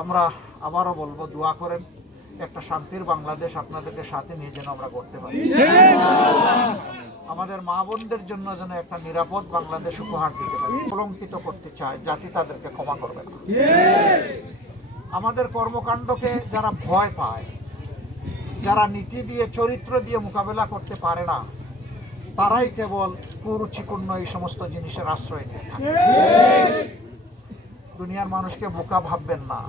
আমরা আবারও বলব, দোয়া করেন, একটা শান্তির বাংলাদেশ আপনাদেরকে সাথে নিয়ে যেন আমরা করতে পারি। আমাদের মা বোনদের জন্য যেন একটা নিরাপদ বাংলাদেশ উপহার দিতে পারি, কলঙ্কিত করতে চায়, জাতি তাদেরকে ক্ষমা করবে না। আমাদের কর্মকাণ্ডকে যারা ভয় পায়, যারা নীতি দিয়ে, চরিত্র দিয়ে মোকাবেলা করতে পারে না, তারাই কেবল কুরুচিপূর্ণ এই সমস্ত জিনিসের আশ্রয় নিয়ে থাকে। দুনিয়ার মানুষকে বোকা ভাববেন না।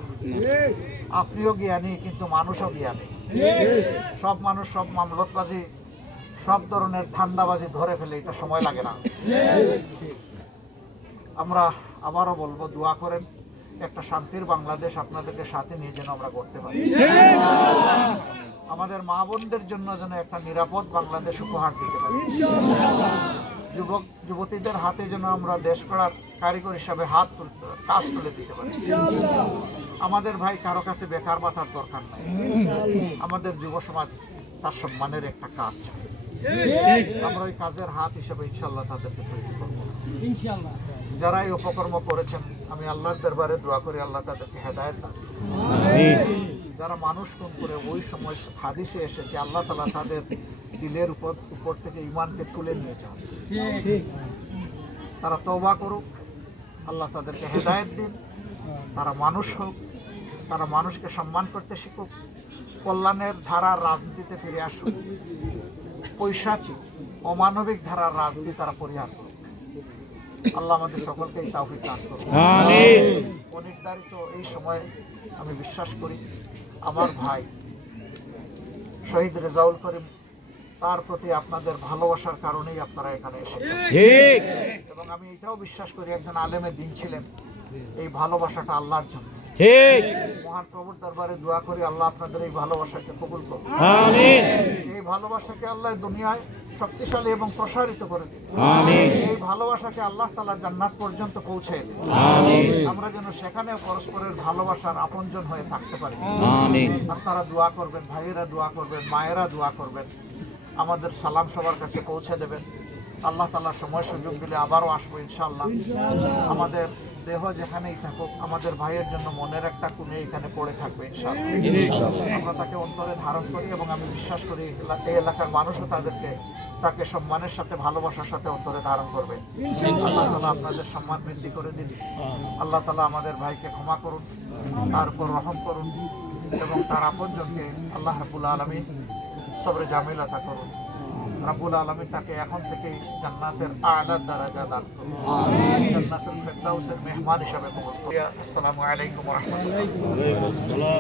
আপনিও জ্ঞানী, কিন্তু মানুষও জ্ঞানী। সব মানুষ সব মামলতবাজি, সব ধরনের ঠান্ডাবাজি ধরে ফেলে, এটা সময় লাগে না। আমরা আবারও বলব, দোয়া করেন, একটা শান্তির বাংলাদেশ আপনাদেরকে সাথে নিয়ে যেন আমরা করতে পারি। আমাদের মা বোনদের জন্য যেন একটা নিরাপদ বাংলাদেশ উপহার দিতে পারি। যুবক যুবতীদের হাতে যেন আমরা দেশ করার কারিগর হিসাবে হাত কাজ তুলে দিতে পারি। আমাদের ভাই কারও কাছে বেকার বাতার দরকার নাই। আমাদের যুব সমাজ তার সম্মানের একটা কাজ। আমরা ওই কাজের হাত হিসেবে ইনশাল্লাহ তাদেরকে তৈরি করব। যারা এই উপকর্ম করেছেন আমি আল্লাহর দরবারে দোয়া করি আল্লাহ তাদেরকে হেদায়ত দান যারা মানুষ খুন করে ওই সময় হাদিসে এসেছে আল্লাহ তালা তাদের দিলের উপর উপর থেকে ইমানকে তুলে নিয়ে যান তারা তওবা করুক আল্লাহ তাদেরকে হেদায়ত দিন। তারা মানুষ হোক তারা মানুষকে সম্মান করতে শিখুক কল্যাণের ধারার রাজনীতিতে ফিরে আসুক পৈশাচিক অমানবিক ধারার রাজনীতি তারা পরিহার করুক। আল্লাহ আমাদের সকলকে এই তাওফিক দান করুন অনির্ধারিত এই সময়ে আমি বিশ্বাস করি আমার ভাই শহীদ রেজাউল করিম তার প্রতি আপনাদের ভালোবাসার কারণেই আপনারা এখানে এসেছেন। এবং আমি এটাও বিশ্বাস করি একজন আলেমের দিন ছিলেন এই ভালোবাসাটা আল্লাহর জন্য। ঠিক মহান প্রভুর দরবারে দোয়া করি আল্লাহ আপনাদের এই ভালোবাসাকে কবুল করুন আমিন। এই ভালোবাসাকে আল্লাহ দুনিয়ায় শক্তিশালী এবং প্রসারিত করে দিন আমিন। এই ভালোবাসাকে আল্লাহ তালা জান্নাত পর্যন্ত পৌঁছে দিন আমিন। আমরা যেন সেখানে পরস্পরের ভালোবাসার আপনজন হয়ে থাকতে পারি। আমিন। আপনারা দোয়া করবেন ভাইয়েরা দোয়া করবেন মায়েরা দোয়া করবেন। আমাদের সালাম সবার কাছে পৌঁছে দেবেন। আল্লাহ তালা সময় সুযোগ দিলে আবারও আসব ইনশাল্লাহ আমাদের দেহ যেখানেই থাকুক, আমাদের ভাইয়ের জন্য মনের একটা কোণে এখানে পড়ে থাকবে ইনশাল্লাহ আমরা তাকে অন্তরে ধারণ করি এবং আমি বিশ্বাস করি এই এলাকার মানুষও তাদেরকে তাকে সম্মানের সাথে, ভালোবাসার সাথে অন্তরে ধারণ করবে। আল্লাহ তালা আপনাদের সম্মান বৃদ্ধি করে দিন। আল্লাহ তালা আমাদের ভাইকে ক্ষমা করুন তার উপর রহম করুন এবং তার আপনজনকে আল্লাহ রাবুল আলমী সবরে ঝামেলা তা করুন রাবুল আলমী তাকে এখন থেকে জান্নাতের আলাদ দারাজা দান করুন জান্নাতুল ফেরদাউসের মেহমান হিসাবে আসসালামু আলাইকুম রহমতুল্লাহ।